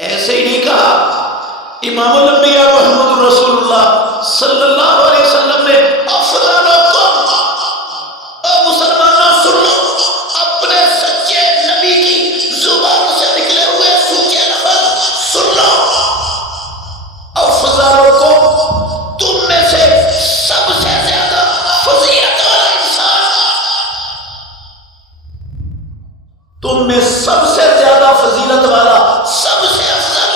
ایسے ہی نہیں کہا، امام الانبیاء محمد رسول اللہ صلی اللہ علیہ وسلم نے افضلکم، اے مسلمانوں سن لو، اپنے سچے نبی کی زبان سے نکلے ہوئے سوچے لفظ سن لو، افضلکم، تم میں سے سب سے زیادہ فضیلت والا انسان، تم میں سب سے زیادہ فضیلت والا، سب سے افضل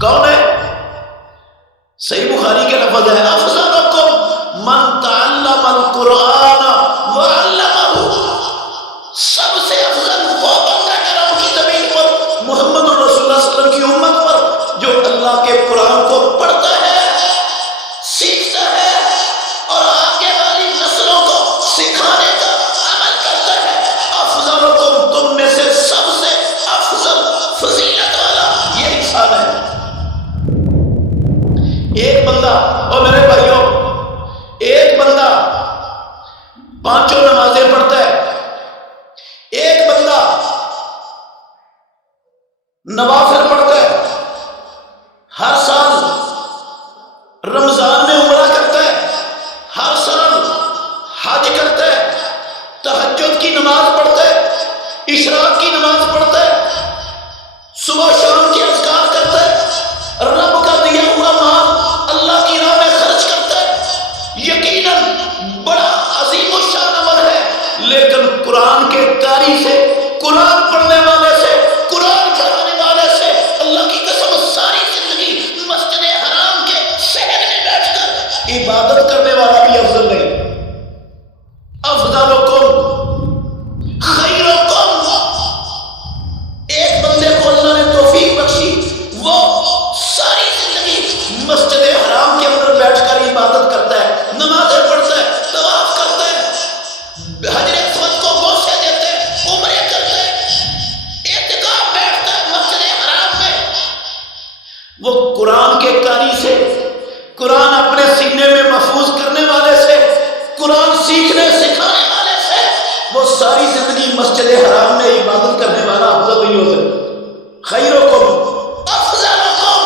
کون ہے؟ صحیح بخاری کے لفظ ہے، افضلکم من تعلم القرآن وعلمہ، سب سے افضل وہ بندہ کرم کی زمین پر محمد رسول اللہ صلی اللہ علیہ وسلم کی امت پر جو اللہ کے قرآن کو پڑھتا ہے، سیکھتا ہے اور آگے والی نسلوں کو سکھانے کا عمل کرتا ہے۔ افضلکم، تم میں سے سب سے افضل فضیلت والا یہ انسان ہے۔ ایک بندہ، اور میرے بھائیوں، ایک بندہ پانچوں نمازیں پڑھتا ہے، ایک بندہ نوافل پڑھتا ہے، ہر سال رمضان میں عمرہ کرتا ہے، ہر سال حج کرتا ہے، تہجد کی نماز پڑھتا ہے، اشراق کی نماز پڑھتا ہے، صبح شام کے اذکار کرتا ہے، رب کا دیا ہوا مال اللہ کی راہ میں خرچ کرتا ہے، یقیناً بڑا عظیم الشان عمل ہے، لیکن قرآن کے قاری سے، قرآن پڑھنے والے سے، قرآن پڑھانے والے سے اللہ کی قسم ساری زندگی مسجد حرام کے شہر میں بیٹھ کر عبادت کرنے والا بھی افضل نہیں۔ افضلکم خیرکم، ایک بندے کو اللہ نے توفیق بخشی، وہ ساری زندگی مسجد حرام کے اندر بیٹھ کر عبادت کرتا ہے، نمازیں پڑھتا ہے، طواف کرتا ہے، حجر اسود کو بوسے دیتا ہے، عمرے کرتا ہے، اعتکاف بیٹھتا ہے مسجد حرام میں۔ وہ قرآن کے قاری سے، قرآن اپنے سینے میں محفوظ کرنے والے سے، قرآن سیکھنے سکھانے والے سے، وہ ساری زندگی مسجد حرام میں عبادت کرنے والا افضل نہیں ہو سکتا۔ خیرکم افضلکم،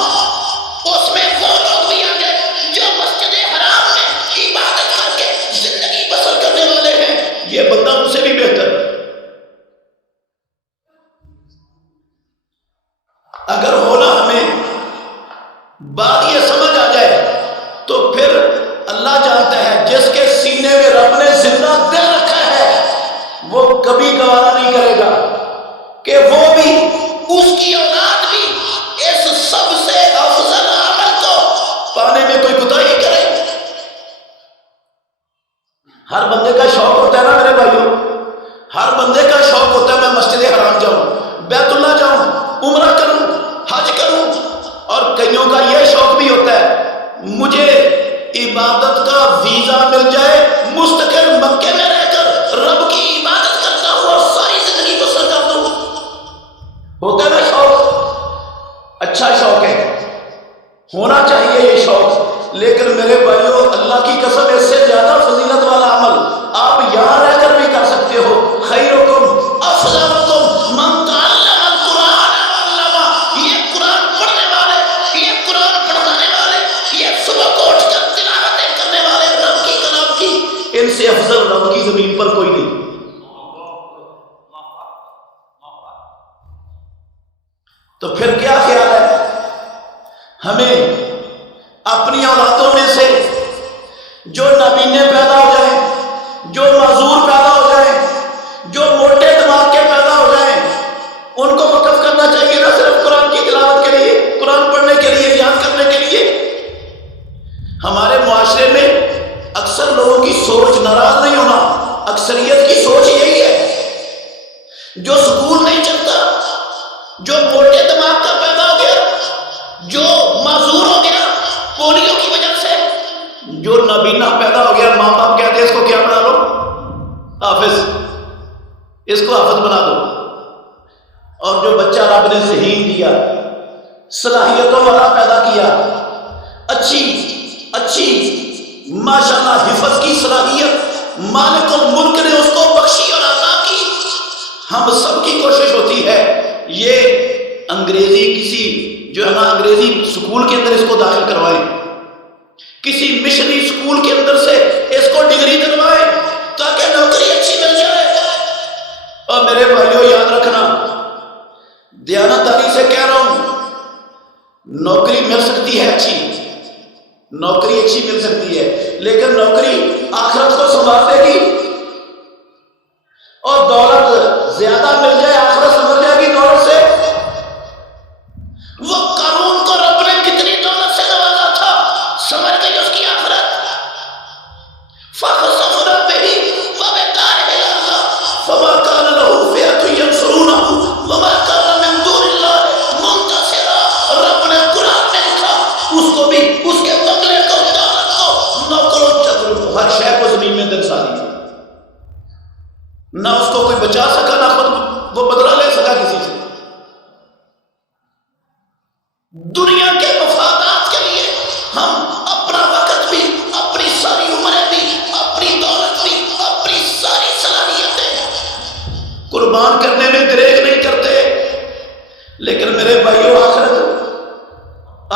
اس میں وہ لوگ بھی آ گئے جو مسجد حرام میں عبادت کر کے زندگی بسر کرنے والے ہیں، یہ بندہ ان سے بھی بہتر ہے۔ اگر ہونا ہمیں بات یہ سمجھ آ جائے تو پھر اللہ جانتا ہے جس کے سینے میں رب نے زندہ دل رکھا ہے وہ کبھی گوارا نہیں کرے گا کہ وہ بھی، اس کی اولاد بھی اس سب سے افضل عمل کو پانے میں کوئی کوتاہی کرے۔ ہر بندے کا شوق ہوتا ہے نا میرے بھائیوں، ہر بندے کا شوق ہوتا ہے میں مسجد حرام جاؤں، بیت اللہ جاؤں، عمرہ کروں، حج کروں، اور کئیوں کا یہ شوق بھی ہوتا ہے مجھے عبادت کا ویزا مل جائے، مستقل مکے میں رہ کر رب کی عبادت کرتا ہوا ساری زندگی بسر کر دوں۔ ہوتا ہے نا شوق، اچھا شوق ہے، ہونا چاہیے یہ شوق، لیکن میرے بھائیوں اللہ کی قسم اس سے زیادہ فضیلت والا عمل آپ یہاں رہ کر بھی کر سکتے ہو۔ خیرکم افضلکم من تعلم القرآن وعلمہ، یہ قرآن پڑھنے والے، یہ قرآن پڑھانے والے، یہ صبح کو اٹھ کر تلاوتیں کرنے والے رب کی کلام کی، ان سے افضل رب کی زمین پر کوئی نہیں۔ تو پھر کیا خیال ہے؟ ہمیں اپنی اولادوں میں سے جو نابینے پیدا ہو جائیں، جو معذور پیدا ہو جائیں، جو موٹے دماغ کے پیدا ہو جائیں، ان کو وقف کرنا چاہیے نہ صرف قرآن کی تلاوت کے لیے، قرآن پڑھنے کے لیے، یاد کرنے کے لیے۔ ہمارے معاشرے میں اکثر لوگوں کی سوچ، ناراض نہیں ہونا، اکثریت کی سوچ یہی ہے، جو سکول نہیں چلتا، جو موٹے دماغ کا پیدا ہو گیا، جو معذور ہو گیا پولیو کی وجہ سے، جو نابینا پیدا ہو گیا، ماں باپ کہتے ہیں اس کو کیا بنا لو؟ حافظ، اس کو حافظ بنا دو۔ اور جو بچہ رب نے ذہین دیا، صلاحیتوں والا پیدا کیا، اچھی ماشاءاللہ حفظ کی صلاحیت مالک الملک نے اس کو بخشی اور عطا کی، ہم سب کی کوشش ہوتی ہے یہ انگریزی کسی جو ہے نا انگریزی سکول کے اندر اس کو داخل کروائیں، کسی مشنری سکول کے اندر سے اس کو ڈگری دلوائیں تاکہ نوکری اچھی مل جائے۔ اور میرے بھائیوں یاد رکھنا، دیانتداری سے کہہ رہا ہوں، نوکری مل سکتی ہے اچھی، نوکری اچھی مل سکتی ہے، لیکن نوکری آخرت کو سنبھال دے گی؟ اور دولت زیادہ مل جائے آخرت سنبھل جائے گی دولت سے؟ وہ قارون کو رب نے کتنی دولت سے نوازا تھا، سمجھ گئی اس کی آخرت؟ فَخَسَفْنَا بِهِ وَبِدَارِهِ الْأَرْضَ فَمَا كَانَ لَهُ فِئَةٌ يَنصُرُونَهُ وَمَا كَانَ مِن دُونِ اللَّهِ مُنتَصِرًا۔ رب نے قرآن میں لکھا اس کو بھی، اس کے بنگلے کو، دولت کو، نوکروں چکروں کو، ہر شے کو زمین میں دنسا دیا، نہ اس کو کوئی بچا سکا، نہ خود وہ بدلہ لے سکا کسی سے۔ دنیا کے مفادات کے لیے ہم اپنا وقت بھی، اپنی ساری عمریں بھی، اپنی دولت بھی، اپنی ساری صلاحیتیں قربان کرنے میں دریغ نہیں کرتے، لیکن میرے بھائیوں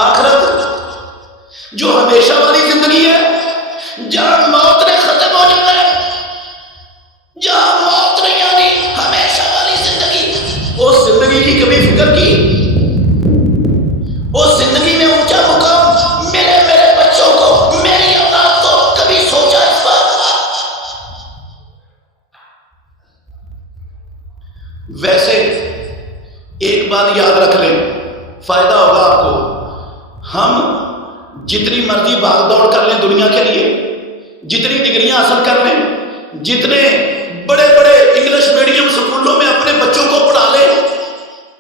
آخرت جو ہمیشہ والی زندگی ہے، جہاں موت نے ختم ہو جانا ہے، جہاں موت نہیں آنی، ہمیشہ والی زندگی، اس زندگی کی کبھی فکر کی؟ اس زندگی میں اونچا مقام ملے میرے بچوں کو، میری اولاد کو، کبھی سوچا اس بات؟ ویسے ایک بات یاد رکھ لیں، فائدہ ہوگا آپ کو، ہم جتنی مرضی بھاگ دوڑ کر لیں دنیا کے لیے، جتنی ڈگریاں حاصل کر لیں، جتنے بڑے بڑے انگلش میڈیم سکولوں میں اپنے بچوں کو پڑھا لیں،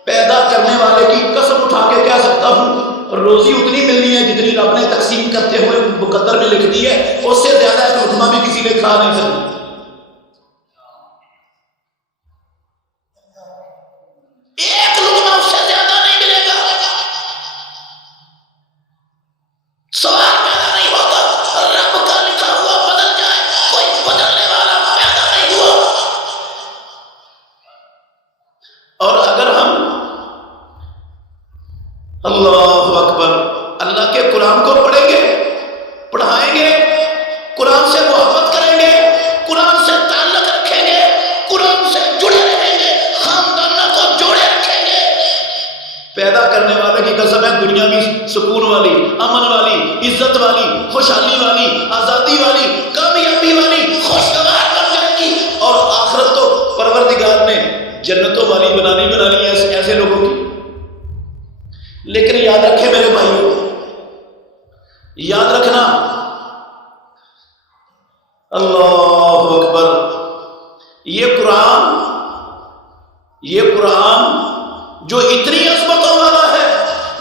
پیدا کرنے والے کی قسم اٹھا کے کہہ سکتا ہوں روزی اتنی ملنی ہے جتنی رب نے تقسیم کرتے ہوئے مقدر میں لکھ دی ہے، اس سے زیادہ ایک لقمہ بھی کسی نے کھا نہیں سکتا۔ ایک لقمہ اس سے زیادہ نہیں ملے گا۔ سوال پیدا نہیں ہوتا رب کا لکھا ہوا بدل جائے، کوئی بدلنے والا پیدا نہیں ہوا۔ اور اگر ہم اللہ اکبر اللہ کے قرآن کو پڑھیں گے، پڑھائیں گے، قرآن سے محبت کریں گے، قرآن سے تعلق رکھیں گے، قرآن سے جڑے رہیں گے، خاندانوں کو جوڑے رکھیں گے، پیدا کرنے والے کی قسم ہے دنیاوی سکون والی، امن والی، عزت والی، خوشحالی والی، آزادی والی، کامیابی والی، خوشگوار بن جائے گی۔ اور آخرت تو پروردگار نے جنتوں والی بنانی ہے ایسے لوگوں کی۔ لیکن یاد رکھیں میرے بھائیوں، یاد رکھنا، اللہ اکبر، یہ قرآن جو اتنی عظمتوں والا ہے،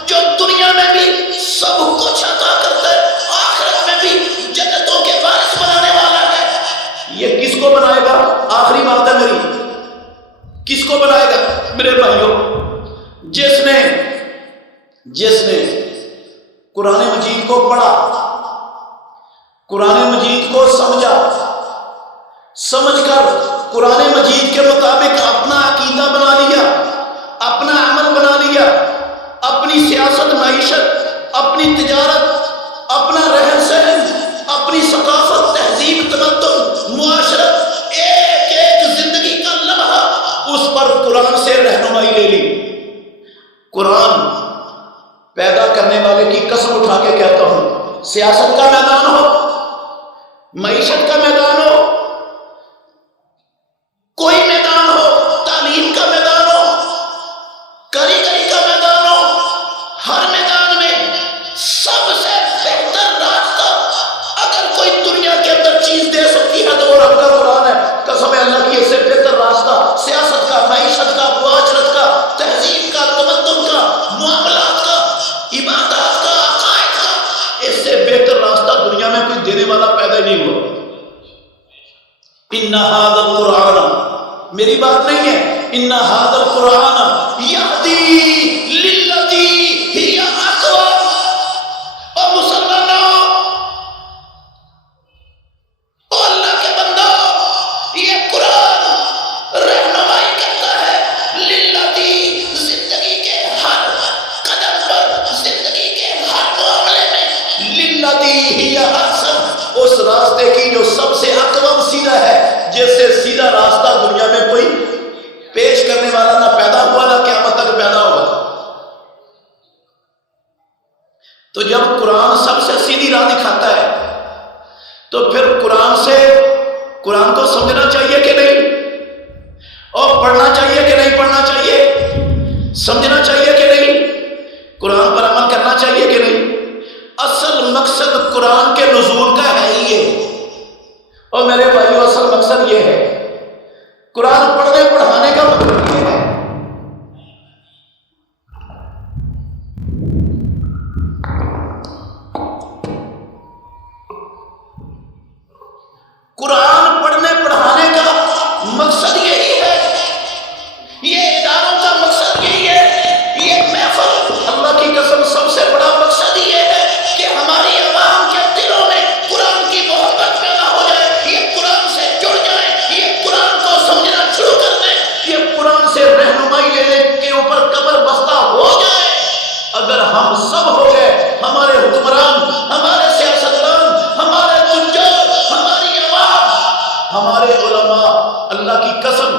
جو دنیا میں بھی سب کچھ عطا کرتا ہے، آخرت میں بھی جنتوں کے وارث بنانے والا ہے، یہ کس کو بنائے گا؟ آخری بات ہے میری، کس کو بنائے گا میرے بھائیوں؟ جس نے قرآن مجید کو پڑھا، قرآن مجید کو سمجھا، سمجھ کر قرآن مجید کے مطابق اپنا عقیدہ بنا لیا، اپنا عمل بنا لیا، اپنی سیاست، معیشت، اپنی تجارت، اپنا رہن سہن، اپنی ثقافت، تہذیب، تمدن، معاشرت، ایک ایک زندگی کا لمحہ اس پر قرآن سے رہنمائی لے لی۔ قرآن پیدا کرنے والے کی قسم اٹھا کے کہتا ہوں، سیاست کا میدان ہو، معیشت کا میدان ہو، کوئی میدان ہو، تعلیم کا میدان ہو، کاریگری کا میدان ہو، ہر میدان میں سب سے بہتر راستہ اگر کوئی دنیا کے اندر چیز دے سکتی ہے تو وہ رب کا قرآن ہے۔ قسم اللہ کی، اس سے بہتر راستہ سیاست کا، معیشت کا، معاشرت کا، تہذیب کا، تمدن کا، معاملات کا، عبادات کا، عقائد کا، اس سے بہتر راستہ دنیا میں کوئی دینے والا پیدا ہی نہیں ہوا۔ ان ھذا القرآن، میری بات نہیں ہے، ان ھذا القرآن یہدی للتی ہی اقوم۔ اور مسلمانوں، او اللہ کے بندو، یہ قرآن رہنمائی کرتا ہے للتی، زندگی کے ہی احسن، اس راستے کی جو سب سے اقوم سیدھا ہے، جس سے سیدھا راستہ دنیا میں کوئی پیش کرنے والا نہ پیدا ہوا نہ قیامت تک پیدا ہوگا۔ تو جب قرآن سب سے سیدھی راہ دکھاتا ہے تو پھر قرآن کو سمجھنا چاہیے کہ نہیں، اور پڑھنا چاہیے کہ نہیں پڑھنا چاہیے، سمجھنا چاہیے کہ نہیں، قرآن پر عمل کرنا چاہیے کہ نہیں۔ اصل مقصد قرآن کے نزول کا ہے ہی یہ، اور میرے بھائیو اصل مقصد یہ ہے، قرآن پڑھنے پڑھانے کا مطلب یہ ہے قرآن پڑھنے پڑھانے کا مقصد یہی ہے، یہ اداروں کا مقصد یہی ہے، یہ محفل اللہ کی قسم سب سے بڑا مقصد یہ ہے کہ ہماری عوام کے دلوں میں قرآن کی محبت پیدا ہو جائے، یہ قرآن سے جڑ جائے، یہ قرآن کو سمجھنا شروع کر دیں، یہ قرآن سے رہنمائی لینے کے اوپر کمر بستہ ہو جائے۔ اگر ہم سب ہو گئے، ہمارے حکمران، ہمارے سیاستدان، ہمارے تجار، ہماری عوام، ہمارے علماء، اللہ کی قسم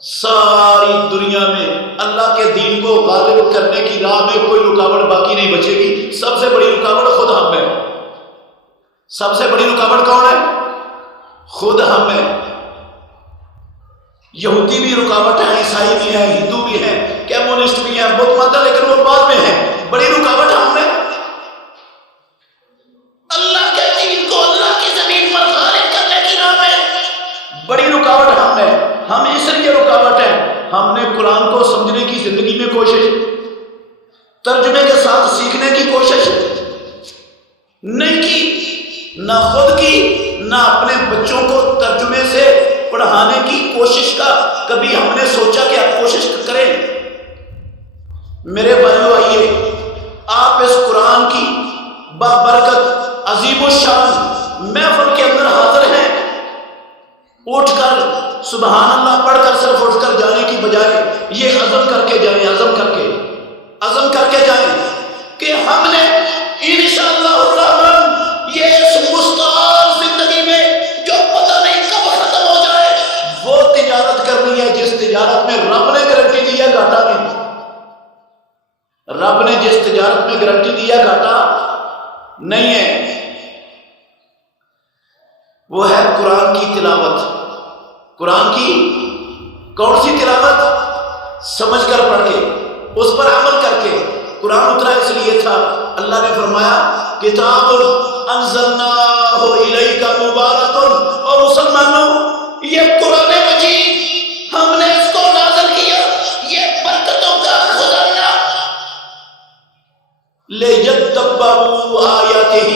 ساری دنیا میں اللہ کے دین کو غالب کرنے کی راہ میں کوئی رکاوٹ باقی نہیں بچے گی۔ سب سے بڑی رکاوٹ خود ہم ہے۔ سب سے بڑی رکاوٹ کون ہے؟ خود ہم ہے۔ یہودی بھی رکاوٹ ہے، عیسائی بھی ہے، ہندو بھی ہے، کمیونسٹ بھی ہے، بدھ مت ہے، لیکن وہ بعد میں ہے۔ بڑی رکاوٹ ہم نے اللہ کے دین کو اللہ کی زمین پر غالب کرنے کی راہ میں بڑی رکاوٹ ہم ہے۔ ہم اس لیے رکاوٹ ہے، ہم نے قرآن کو سمجھنے کی زندگی میں کوشش، ترجمے کے ساتھ سیکھنے کی کوشش نہیں کی، نہ خود کی نہ اپنے بچوں کو ترجمے سے پڑھانے کی کوشش کا کبھی ہم نے سوچا کہ آپ کوشش کریں۔ میرے بھائیو آئیے، آپ اس قرآن کی بابرکت عظیم الشان محفل کے اندر حاضر ہیں، اٹھ کر سبحان اللہ پڑھ کر صرف اٹھ کر جانے کی بجائے یہ عزم کر کے جائیں، عزم کر کے جائیں کہ ہم نے انشاءاللہ الرحمن یہ اس مستعار زندگی میں جو پتہ نہیں کب ختم ہو جائے وہ تجارت کرنی ہے جس تجارت میں رب نے گارنٹی دی ہے گھاٹا نہیں۔ رب نے جس تجارت میں گارنٹی دی ہے گھاٹا نہیں ہے، وہ ہے قرآن کی تلاوت۔ قرآن کی کون سی تلاوت؟ سمجھ کر پڑھ کے، اس پر عمل کر کے۔ قرآن اترا اس لیے تھا، اللہ نے فرمایا کتاب انزلناہ الیک مبارک، اور مسلمانوں یہ قرآن مجید ہم نے اس کو نازل کیا، یہ برکتوں کا خزانہ، لیدبروا آیاتہ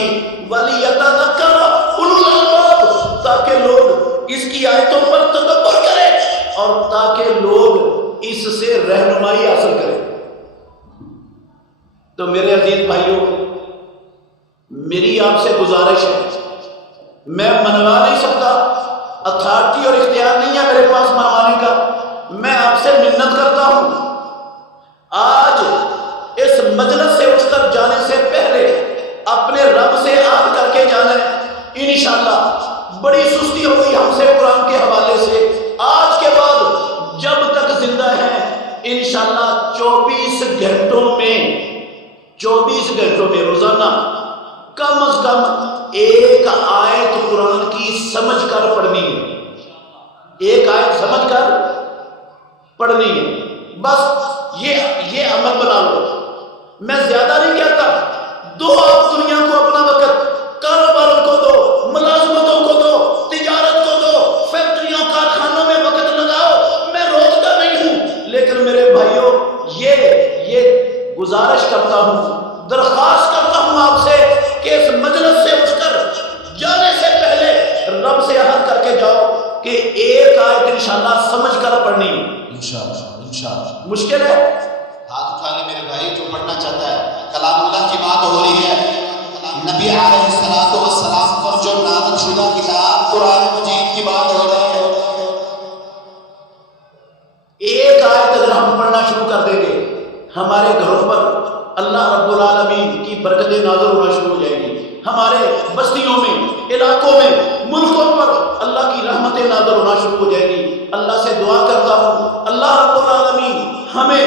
ولیتذکر اولو الالباب، تاکہ لوگ اس کی آیتوں پر تدبر کریں اور تاکہ لوگ اس سے رہنمائی حاصل کریں۔ تو میرے عزیز بھائیوں، میری آپ سے گزارش ہے، میں منوا نہیں سکتا، اتھارٹی اور اختیار نہیں ہے میرے پاس منوانے کا، میں آپ سے منت کرتا ہوں، آج اس مجلس سے اٹھ کر جانے سے پہلے اپنے رب سے عہد کر کے جانا ہے۔ انشاءاللہ بڑی سستی ہوگی ہم سے قرآن کے حوالے سے، آج کے بعد جب تک زندہ ہیں انشاءاللہ 24 گھنٹوں میں روزانہ کم از کم ایک آیت قرآن کی سمجھ کر پڑھنی ہے، ایک آیت سمجھ کر پڑھنی ہے، بس یہ عمل بنا لو۔ میں زیادہ نہیں کہتا، دو آپ دنیا کو اپنا وقت، کاروباروں کو دو، ملازمتوں کو دو، تجارت کو دو، فیکٹریوں کارخانوں میں وقت لگاؤ، میں روکتا نہیں ہوں، لیکن میرے بھائیوں یہ گزارش کرتا ہوں، درخواست کرتا ہوں آپ سے کہ اس مجلس سے اٹھ کر جانے سے پہلے رب سے عہد کر کے جاؤ کہ ایک آیت انشاءاللہ سمجھ کر پڑھنی ہے۔ انشاءاللہ مشکل ہے؟ ہاتھ اٹھا لے میرے بھائی جو پڑھنا چاہتا ہے۔ کلام اللہ کی بات ہو رہی ہے، نبی علیہ السلام پر جو نازل شدہ کتاب قرآن مجید کی بات ہو رہی ہے۔ ایک آیت اگر ہم پڑھنا شروع کر دیں گے، ہمارے گھروں پر اللہ رب العالمین کی برکتیں نازل ہونا شروع ہو جائیں گی، ہمارے بستیوں میں، علاقوں میں، ملکوں پر اللہ کی رحمتیں نازل ہونا شروع ہو جائے گی۔ اللہ سے دعا کرتا ہوں اللہ رب العالمین ہمیں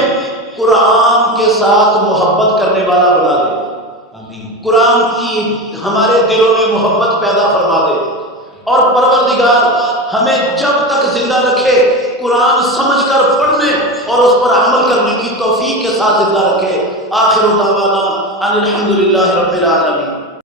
قرآن کے ساتھ محبت کرنے والا بنا دے، آمین۔ قرآن کی ہمارے دلوں میں محبت پیدا فرما دے، اور پروردگار ہمیں جب تک زندہ رکھے قرآن سمجھ کر پڑھنے اور اس پر عمل کرنے کی توفیق کے ساتھ زندہ رکھے۔ آخر دعوانا ان الحمدللہ رب العالمین۔